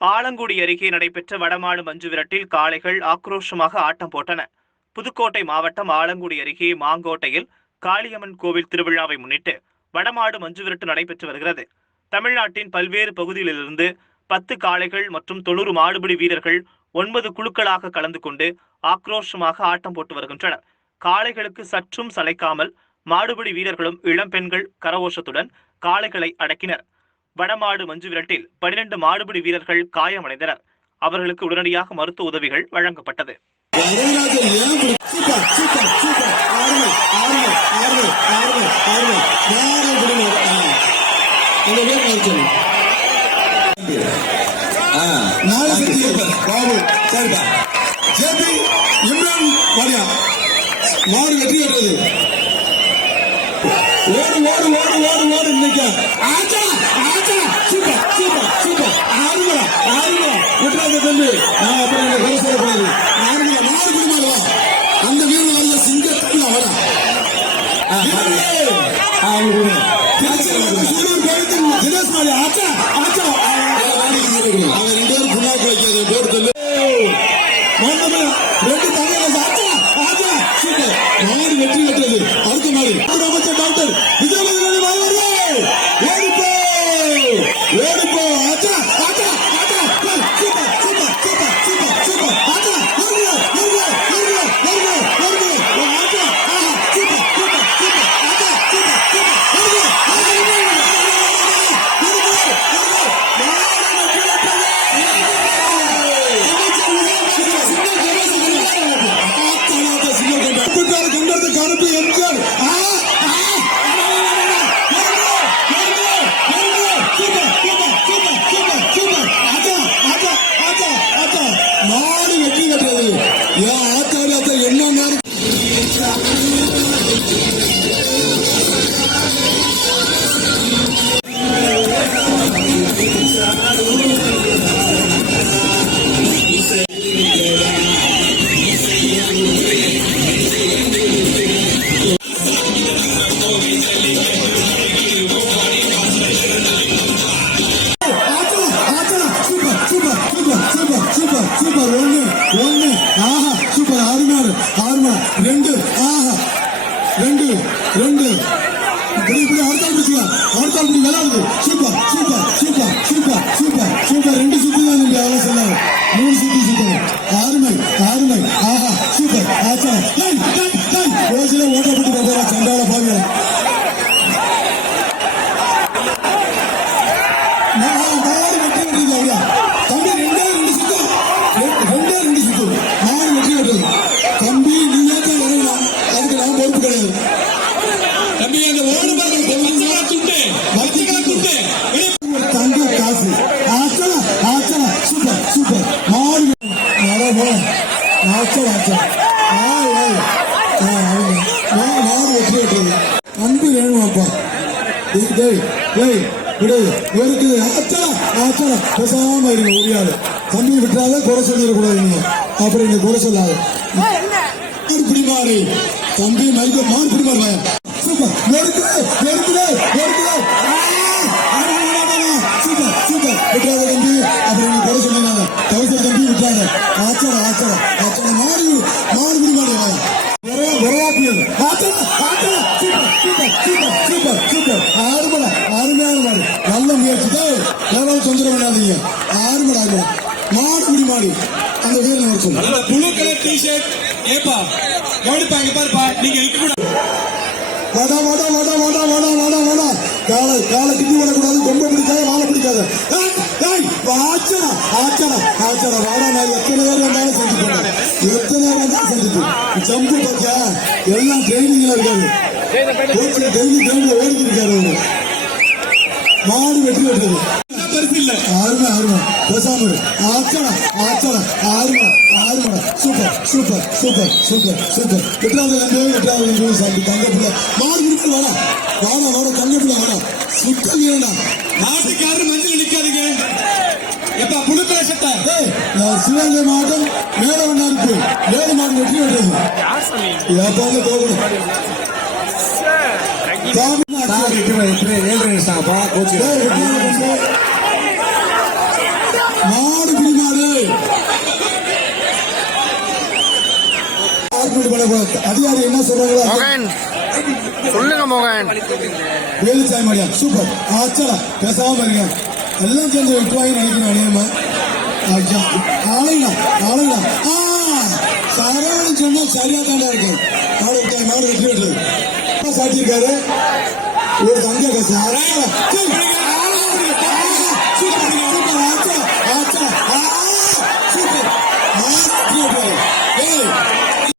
ஆலங்குடி அருகே நடைபெற்ற வடமாடு மஞ்சு விரட்டில் காளைகள் ஆக்ரோஷமாக ஆட்டம் போட்டன. புதுக்கோட்டை மாவட்டம் ஆலங்குடி அருகே மாங்கோட்டையில் காளியம்மன் கோவில் திருவிழாவை முன்னிட்டு வடமாடு மஞ்சு விரட்டு நடைபெற்று வருகிறது. தமிழ்நாட்டின் பல்வேறு பகுதிகளிலிருந்து பத்து காளைகள் மற்றும் தொண்ணூறு மாடுபிடி வீரர்கள் ஒன்பது குழுக்களாக கலந்து கொண்டு ஆக்ரோஷமாக ஆட்டம் போட்டு வருகின்றனர். காளைகளுக்கு சற்றும் சளைக்காமல் மாடுபிடி வீரர்களும் இளம்பெண்கள் கரகோஷத்துடன் காளைகளை அடக்கினர். வடமாடு மஞ்சு விரட்டில் பனிரெண்டு மாடுபிடி வீரர்கள் காயமடைந்தனர் அவர்களுக்கு உடனடியாக மருத்துவ உதவிகள் வழங்கப்பட்டது மாடு வெற்றி பெற்றது ஓடு ஓடு ஓடு ஓடு ஓடு இன்னைக்கு. ஆச்சா ஆச்சா. Super super super. ஆறுங்களா ஆறுங்களா விட்டுறாங்க தம்பி. நான் அப்புறம் என்ன குறை சொல்லக்கூடாது ஆறுங்களா மாடு குடிமாடுவா அந்த வீரன் வரல சிங்கத்துல வர தினேஷ் மாடி ஆச்சா ஆச்சா. அவன் ரெண்டு பேரும் புண்ணாக்கு வைக்காத பேர் சொல்லு. ரெண்டு ஆச்சா ஆச்சா. சூப்பர். மாடு வெற்றி பெற்றது. அடுத்த மாடு டாக்டர் ரெண்டு, ரெண்டு, இப்படி, இப்படி, அடுத்தாள் பிடிச்சுக்கலாம், பிடி, நல்லா இருக்கு, super, super, super, super, super, super, ரெண்டு சுத்தி தான் தம்பி, மூணு சுத்தி சுத்தணும். தம்பி அந்த ஓடு பாருங்க பச்சை கலர் துண்டு பச்சை கலர் துண்டு ஒரு தங்க காசு. ஆச்சலா, ஆச்சலா. Super, super. மாடு போ. ஆச்சலா, ஆச்சலா. ஆய், ஆய். ஆ, ஆமாம். மா- மாடு வெற்றி பெற்றது. அன்பு வேணுமாப்பா டேய், டேய், டேய், விடு. இருக்குது. ஆச்சலா, ஆச்சலா. பேசாம இருங்க ஒரியாளு தம்பி குறை சொல்லிடக்கூடாது நீங்க அப்புறம் நீங்க குறை சொல்லாது மாடு பிடிமாறு தம்பி மருத்துவ மாடு பிடிமாறு சூப்பர் எடுக்குது எடுக்குது எடுக்குது சூப்பர் சூப்பர் விட்டுறாத தம்பி அப்புறம் நீங்க சொன்னாங்க தவிர தம்பி விட்டாங்க ஆச்சரா ஆச்சரா ஆச்சரா. மாடு மாடு பிடிமாறு வரவாப்பியல் ஆச்சரா ஆச்சரா. Super super super super super. ஆறுமல அருமையான மாடு நல்ல முயற்சி. தான் யாராவது தொந்தரவு பண்ணாதீங்க. ஆறுமல ஆறுமல மாடு மாடு அந்த வீரன் நல்ல கலர் டி-ஷர்ட் ஏப்பா பாருப்பா. நீங்க இருக்க வாடா வாடா வாடா வாடா வாடா வாடா வாடா. காலை காலை கிட்டி விடக்கூடாது கொம்ப பிடிக்காத வாழை பிடிக்காத. ஏய், ஏய், ஆச்சடா ஆச்சடா ஆச்சடா வாடா நான் எத்தனை பேர் வந்தாலும் செஞ்சுட்டேன் எத்தனை பேர் வந்தாலும் செஞ்சுட்டு ஜம்பு பாத்தியா? எல்லாம் ட்ரைனிங்ல இருக்காரு. கோச்சு டெய்லி டெய்லி ஓடிட்டு இருக்காரு அவரு. மாடு வெற்றி வெட்டுறது அருமை அருமை பேசாமல் ஆறுமா பேசாம ஆச்சடா ஆச்சடா super super super super. Super விட்டுறாத கண்டு விட்டுறாத கண்டு சாப்பி தங்க பிள்ளை மாடு கொடுத்து வாடா. வாடா வாடா தங்க பிள்ளை வாடா. சுத்த வீரடா நாட்டுக்காரர் மஞ்சள் நிக்காதீங்க ஏப்பா ப்ளூ கலர் சட்டை சிவகங்கை மாவட்டம் மேலவண்ணாருக்கு மேல மாடு வெற்றி பெற்றது. ஏப்பாங்க தோகணும் ஏழு நிமிஷம் கோச்சு ஏய், விட்டுறாத கண்டு. மாடு அதிகாரி என்ன சொல்றாங்களோ சொல்லுங்க மோகன். மாடியா சூப்பர் ஆச்சடா பேசாம இருங்க எல்லாம் சேர்ந்து விட்டுவாங்க நினைக்கிறேன் அநியமா ஐயா ஆளுங்களா ஆளுங்களா ஆ சரவணன் சொன்னா சரியா தாண்டா இருக்கு. மாடு விட்டாங்க மாடு வெற்றி பெற்றது. சாட்டியிருக்காரு ஒரு தங்க சார்